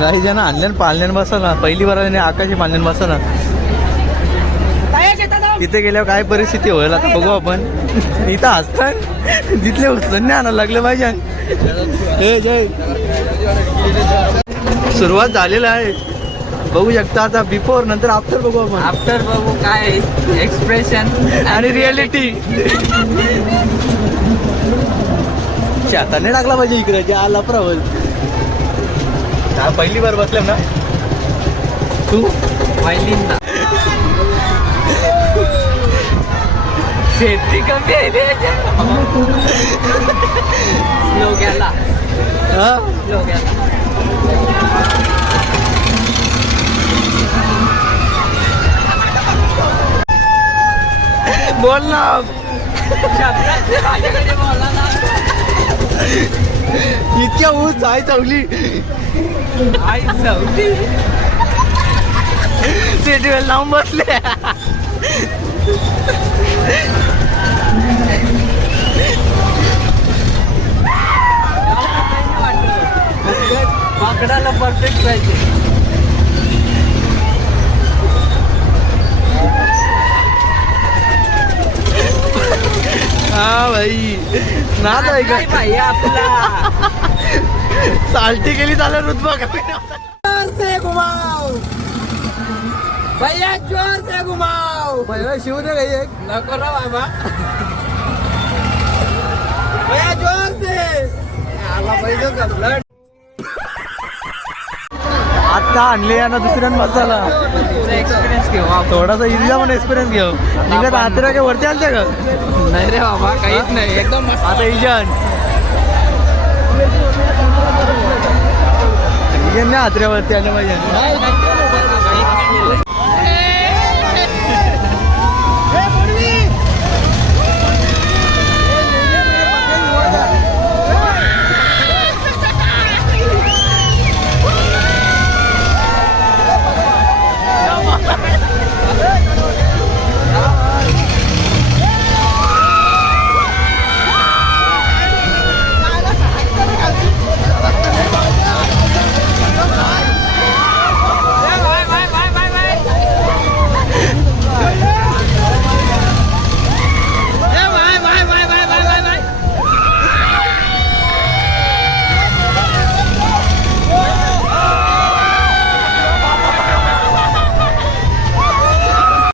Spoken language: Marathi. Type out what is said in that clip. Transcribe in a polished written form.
काही जण आणल्यान पालण्यान बसा ना, पहिली बार आकाशी पालण्यान बसा ना. तिथे गेल्यावर काय परिस्थिती होईल आता बघू आपण. इथं असतात तिथले उचलून आणायला लागलं पाहिजे. जय सुरुवात झालेलं आहे, बघू शकता. आता बिफोर नंतर आफ्टर बघू आपण. आफ्टर बघू काय एक्सप्रेशन आणि रियालिटी. हाताने टाकला पाहिजे इकडे जे आला प्रवल. पहिली बार बसल्या ना तू पहिल्यांदा. सेफ्टी कमी आहे. स्लो गेला, स्लो गेला. बोल ना. माझ्याकडे बोला ना. इतक्या ऊस आई चावली. आई चौथी सेटीवर लावून बसले. पकडायला परफेक्ट पाहिजे. हा भाई नाद आहे का भाई आपला. साल्टी केली चालेल रुतबा. जोर से घुमाओ भैया, जोर से घुमाओ. भैया शिव दे गई एक नको ना बाबा. भैया जोर से. आला पाहिजे का ब्लड. आता आणले यांना दुसऱ्यान मसाला. एक्सपिरियन्स घेऊ आपण. थोडासा इझीला पण एक्सपिरियन्स घेऊ. निघत आत्रा काय वरती आलते का? नाही रे बाबा, काहीच नाही. एकदम मस्त. आता इजान आत्र्यावरती आलं पाहिजे. नाही, नाही.